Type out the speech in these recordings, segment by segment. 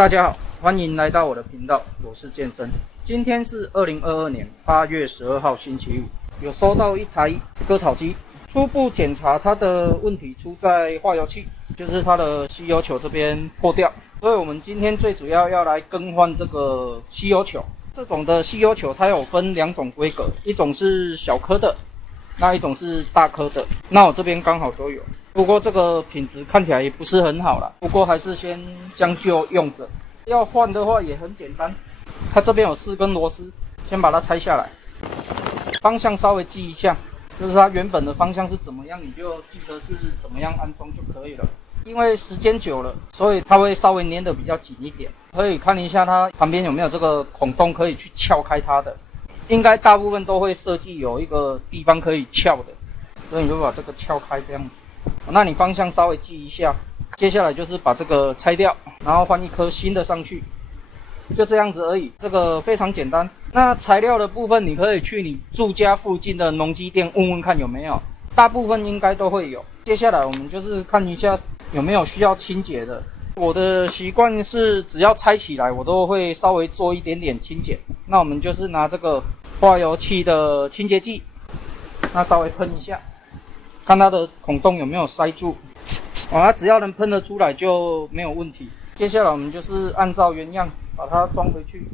大家好，欢迎来到我的频道，我是健身。今天是2022年8月12号星期五，有收到一台割草机，初步检查它的问题出在化油器，就是它的吸油球这边破掉，所以我们今天最主要要来更换这个吸油球。这种的吸油球它有分两种规格，一种是小颗的，那一种是大颗的，那我这边刚好都有。不过这个品质看起来也不是很好啦，不过还是先将就用着。要换的话也很简单，它这边有4根螺丝，先把它拆下来，方向稍微记一下，就是它原本的方向是怎么样，你就记得是怎么样安装就可以了。因为时间久了，所以它会稍微粘得比较紧一点，可以看一下它旁边有没有这个孔洞可以去撬开它的，应该大部分都会设计有一个地方可以撬的，所以你就把这个撬开这样子。那你方向稍微记一下，接下来就是把这个拆掉，然后换一颗新的上去，就这样子而已，这个非常简单。那材料的部分你可以去你住家附近的农机店问问看有没有，大部分应该都会有。接下来我们就是看一下有没有需要清洁的。我的习惯是只要拆起来我都会稍微做一点点清洁，那我们就是拿这个化油器的清洁剂，那稍微喷一下，看它的孔洞有没有塞住，它只要能喷得出来就没有问题。接下来我们就是按照原样把它装回去。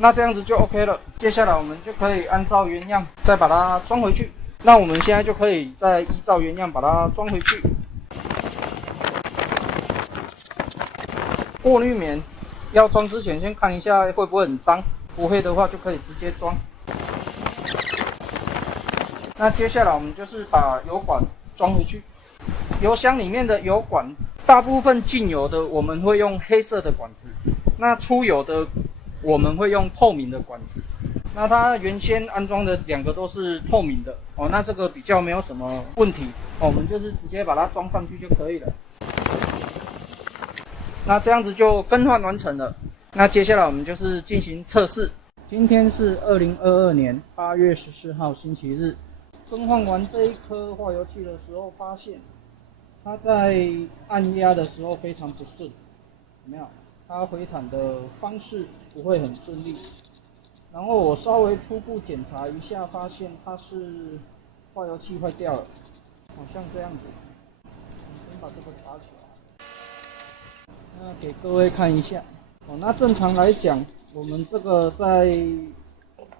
那这样子就 OK 了。接下来我们就可以按照原样再把它装回去。那我们现在就可以再依照原样把它装回去。过滤棉要装之前先看一下会不会很脏，不会的话就可以直接装。那接下来我们就是把油管装回去。油箱里面的油管大部分进油的我们会用黑色的管子，那出油的我们会用透明的管子。那它原先安装的2个都是透明的那这个比较没有什么问题我们就是直接把它装上去就可以了。那这样子就更换完成了。那接下来我们就是进行测试。今天是2022年8月14号星期日。更换完这一颗化油器的时候，发现它在按压的时候非常不顺，有没有？它回弹的方式不会很顺利。然后我稍微初步检查一下，发现它是化油器坏掉了，好像这样子。我先把这个拔起来，那给各位看一下。那正常来讲，我们这个在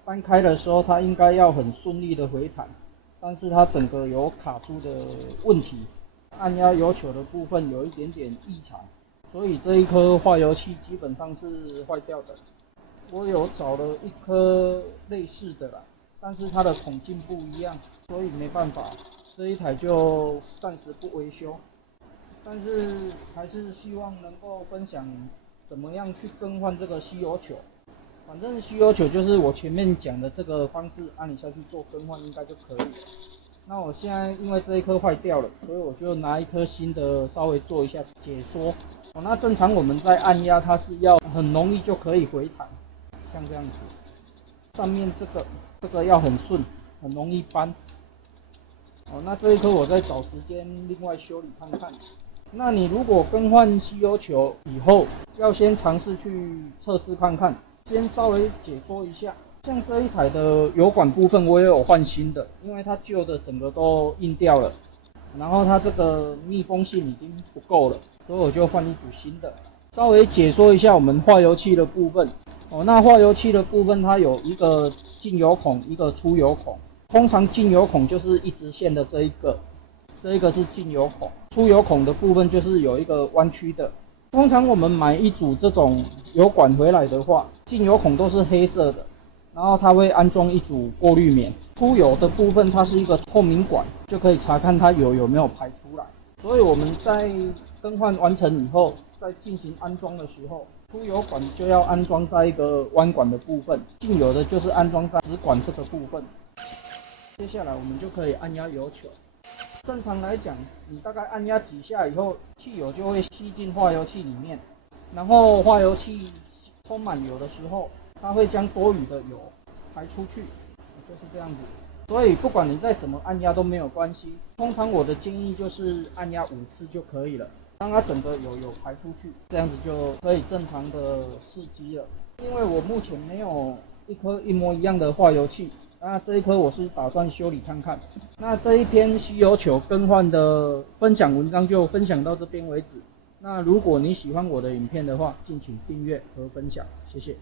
翻开的时候，它应该要很顺利的回弹，但是它整个有卡住的问题，按压油球的部分有一点点异常，所以这一颗化油器基本上是坏掉的。我有找了一颗类似的啦，但是它的孔径不一样，所以没办法，这一台就暂时不维修。但是还是希望能够分享怎么样去更换这个吸油球。反正吸油球就是我前面讲的这个方式，按你下去做更换应该就可以了。那我现在因为这一颗坏掉了，所以我就拿一颗新的稍微做一下解说。那正常我们在按压它是要很容易就可以回弹，像这样子。上面这个要很顺，很容易扳。那这一颗我再找时间另外修理看看。那你如果更换吸油球以后，要先尝试去测试看看。先稍微解说一下，像这一台的油管部分我也有换新的，因为它旧的整个都硬掉了，然后它这个密封性已经不够了，所以我就换一组新的。稍微解说一下我们化油器的部分那化油器的部分它有一个进油孔，一个出油孔。通常进油孔就是一直线的这一个是进油孔，出油孔的部分就是有一个弯曲的。通常我们买一组这种油管回来的话，进油孔都是黑色的，然后它会安装一组过滤棉。出油的部分它是一个透明管，就可以查看它油有没有排出来。所以我们在更换完成以后，在进行安装的时候，出油管就要安装在一个弯管的部分，进油的就是安装在直管这个部分。接下来我们就可以按压油球。正常来讲，你大概按压几下以后，汽油就会吸进化油器里面，然后化油器充满油的时候，它会将多余的油排出去，就是这样子。所以不管你再怎么按压都没有关系。通常我的建议就是按压5次就可以了，让它整个油排出去，这样子就可以正常的试机了。因为我目前没有一颗一模一样的化油器，那这一颗我是打算修理看看。那这一篇吸油球更换的分享文章就分享到这边为止。那如果你喜欢我的影片的话，敬请订阅和分享，谢谢。